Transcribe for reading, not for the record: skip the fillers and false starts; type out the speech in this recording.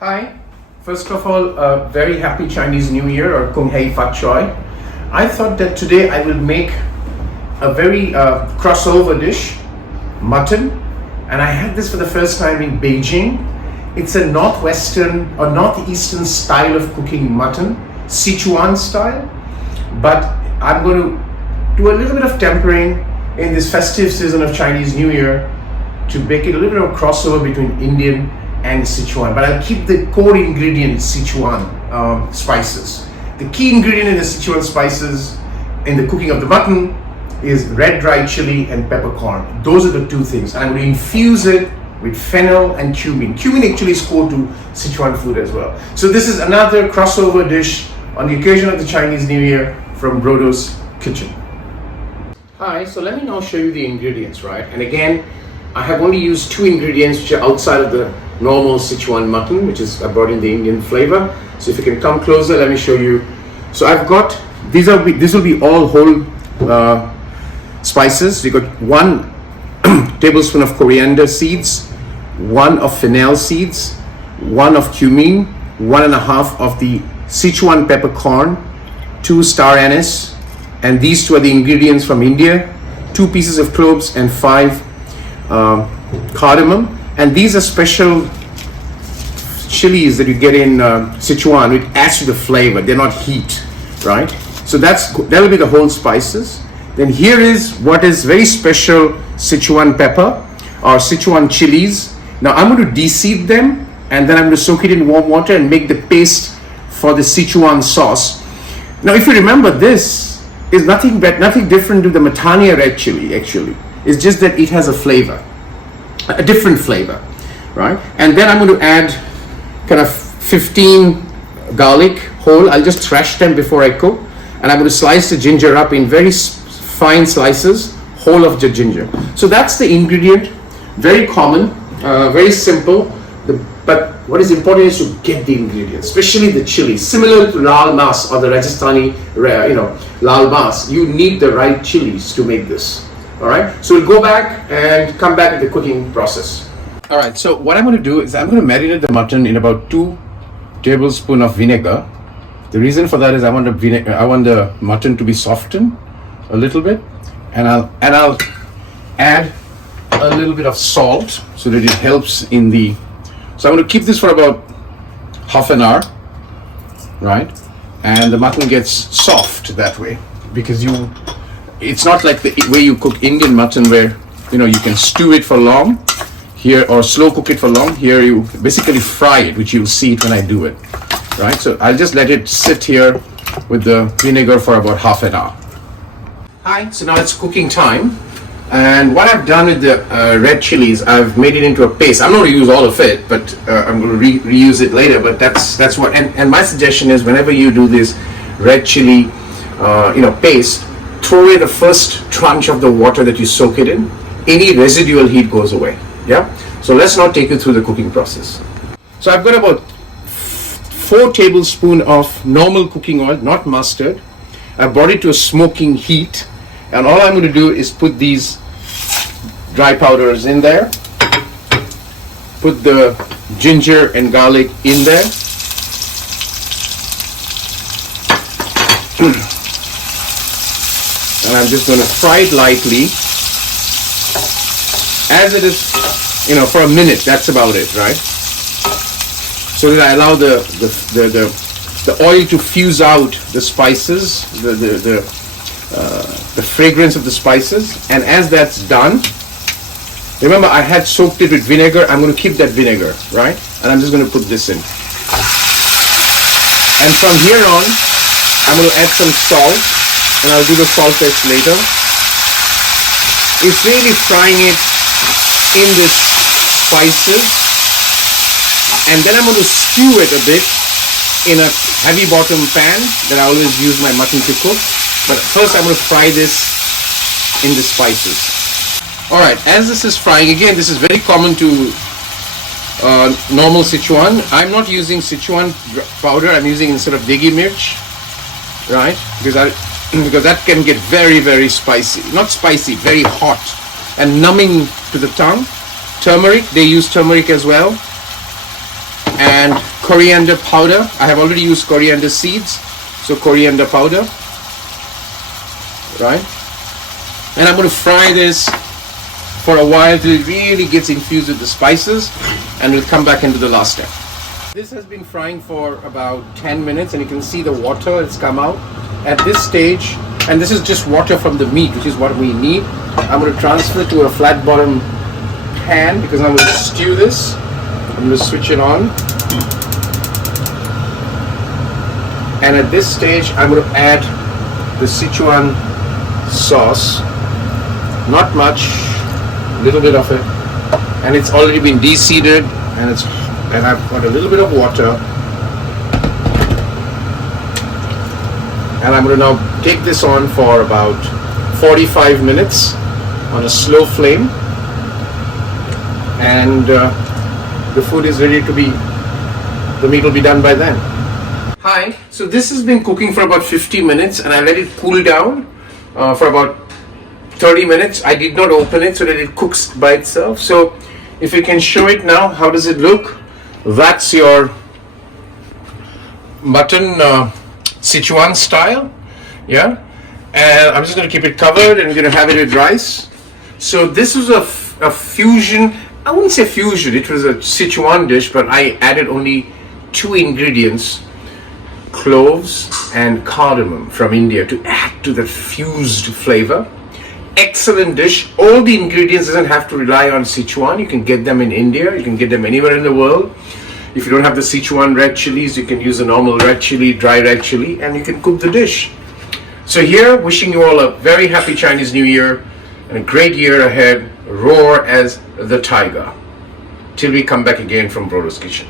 Hi, first of all, a very happy Chinese New Year or Kung Hei Fat Choi. I thought that today I will make a very crossover dish, mutton, and I had this for the first time in Beijing. It's a northwestern or northeastern style of cooking mutton, Sichuan style, but I'm going to do a little bit of tempering in this festive season of Chinese New Year to make it a little bit of a crossover between Indian and Sichuan, but I'll keep the core ingredient Sichuan spices. The key ingredient in the Sichuan spices in the cooking of the mutton is red dried chili and peppercorn. Those are the two things. And I'm going to infuse it with fennel and cumin. Cumin actually is core to Sichuan food as well. So this is another crossover dish on the occasion of the Chinese New Year from Bordo's kitchen. Hi, so let me now show you the ingredients, right? And again, I have only used two ingredients which are outside of the normal Sichuan mutton, which is I brought in the Indian flavor. So if you can come closer, let me show you. So I've got this will be all whole spices. We got 1 tablespoon of coriander seeds, 1 of fennel seeds, 1 of cumin, 1.5 of the Sichuan peppercorn, 2 star anise, and these 2 are the ingredients from India, 2 pieces of cloves and 5 cardamom. And these are special chilies that you get in Sichuan, which adds to the flavor. They're not heat, right? So that'll be the whole spices. Then here is what is very special Sichuan pepper or Sichuan chilies. Now I'm going to de-seed them and then I'm going to soak it in warm water and make the paste for the Sichuan sauce. Now if you remember, this is nothing different to the Matania red chili actually. It's just that it has a flavor, a different flavor, right? And then I'm going to add kind of 15 garlic whole. I'll just thresh them before I cook, and I'm going to slice the ginger up in very fine slices, whole of the ginger. So that's the ingredient, very common, very simple, but what is important is to get the ingredients, especially the chili, similar to lal mas or the Rajasthani, lal mas. You need the right chilies to make this. All right, so we'll go back and come back to the cooking process. All right, so what I'm going to do is I'm going to marinate the mutton in about 2 tablespoons of vinegar. The reason for that is I want the mutton to be softened a little bit, and I'll add a little bit of salt so that it helps in the. So I'm going to keep this for about half an hour, right? And the mutton gets soft that way because it's not like the way you cook Indian mutton where you can stew it for long here or slow cook it for long. Here you basically fry it, which you'll see it when I do it, right? So I'll just let it sit here with the vinegar for about half an hour. Hi, so now it's cooking time, and what I've done with the red chilies, I've made it into a paste. I'm not going to use all of it, but I'm going to reuse it later. But that's what. And my suggestion is whenever you do this red chili, paste, throw away the first tranche of the water that you soak it in. Any residual heat goes away. Yeah. So let's now take you through the cooking process. So I've got about 4 tablespoons of normal cooking oil, not mustard. I brought it to a smoking heat, and all I'm going to do is put these dry powders in there. Put the ginger and garlic in there. And I'm just going to fry it lightly as it is, for a minute. That's about it, right? So that I allow the oil to fuse out the spices, the fragrance of the spices. And as that's done, remember I had soaked it with vinegar. I'm going to keep that vinegar, right? And I'm just going to put this in. And from here on, I'm going to add some salt. And I'll do the salt test later. It's really frying it in this spices, and then I'm going to stew it a bit in a heavy bottom pan that I always use my mutton to cook. But first I'm going to fry this in the spices. All right, as this is frying, again, this is very common to normal Sichuan. I'm not using Sichuan powder. I'm using instead of deghi mirch, right? Because that can get very, very spicy. Not spicy, very hot and numbing to the tongue. Turmeric, they use turmeric as well. and coriander powder. I have already used coriander seeds, so coriander powder, right? And I'm going to fry this for a while till it really gets infused with the spices, and we'll come back into the last step. This has been frying for about 10 minutes, and you can see the water that's come out. At this stage, and this is just water from the meat, which is what we need, I'm going to transfer to a flat bottom pan because I'm going to stew this. I'm going to switch it on. And at this stage, I'm going to add the Schezwan sauce. Not much, a little bit of it. And it's already been de-seeded, and I've got a little bit of water. And I'm going to now take this on for about 45 minutes on a slow flame. And the food is ready to be, the meat will be done by then. Hi, so this has been cooking for about 50 minutes, and I let it cool down for about 30 minutes. I did not open it so that it cooks by itself. So if you can show it now, how does it look? That's your mutton Schezwan style, yeah. And I'm just going to keep it covered, and I'm going to have it with rice. So this was a fusion. I wouldn't say fusion. It was a Schezwan dish, but I added only 2 ingredients: cloves and cardamom from India, to add to that fused flavor. Excellent dish. All the ingredients doesn't have to rely on Schezwan. You can get them in India. You can get them anywhere in the world. If you don't have the Schezwan red chilies, you can use a normal red chili, dry red chili, and you can cook the dish. So here, wishing you all a very happy Chinese New Year and a great year ahead. Roar as the tiger. Till we come back again from Bordo's Kitchen.